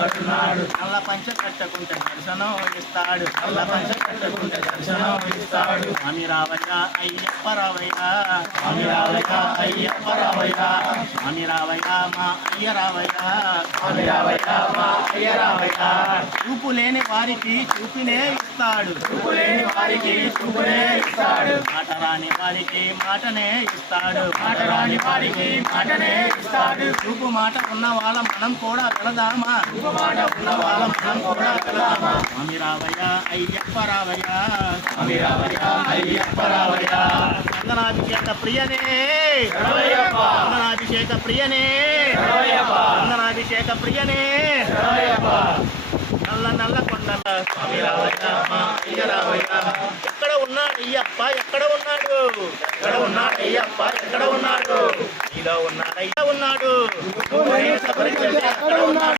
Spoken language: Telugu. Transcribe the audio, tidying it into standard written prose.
నల్ల పంచ కట్టకుంటే దర్శనం ఇస్తాడు. నల్ల పంచ కట్టకుంటే దర్శనం ఇస్తాడు. స్వామి రావయ్య అయ్యప్ప రావయ్య, స్వామి రావయ్య అయ్యప్ప రావయ్య, స్వామి రావయ్య మా అయ్య రావయ్య, స్వామి రావయ్య మా అయ్య రావయ్య. చూపు లేని వారికి చూపినే ఇస్తాడు, చూపు లేని వారికి చూపునే ఇస్తాడు. మాట రాని వారికి మాటనే ఇస్తాడు, మాట రాని వారికి మాటనే ఇస్తాడు. చూపు మాట ఉన్న వాళ్ళ మనం కూడా వెళదామా, చూపు మాట ఉన్న వాళ్ళ మనం కూడా వెళదామా. స్వామి రావయ్య అయ్యప్ప రావయ్య, స్వామి రావయ్య అయ్యప్ప రావయ్య. వందనాభిషేక ప్రియనే వందనాభిషేక ప్రియనే వందనాభిషేక ప్రియనే. నల్ల నల్ల కొండల స్వామి రావయ్య మా అయ్య రావయ్య. ఎక్కడ ఉన్నాడు అయ్యప్ప, ఎక్కడ ఉన్నాడు, ఎక్కడ ఉన్నాడు అయ్యప్ప, ఎక్కడ ఉన్నాడు? నీలో ఉన్నాడు, అయ్య ఉన్నాడు. ఎక్కడ ఉన్నాడు?